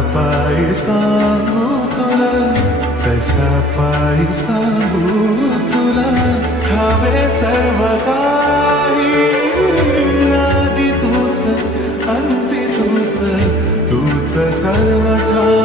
पायी सांगू तुला, कशा पायी सांगू तुला, ठावे सर्व काही, आधी तूच अंती तूच, तूच सर्व ठावे.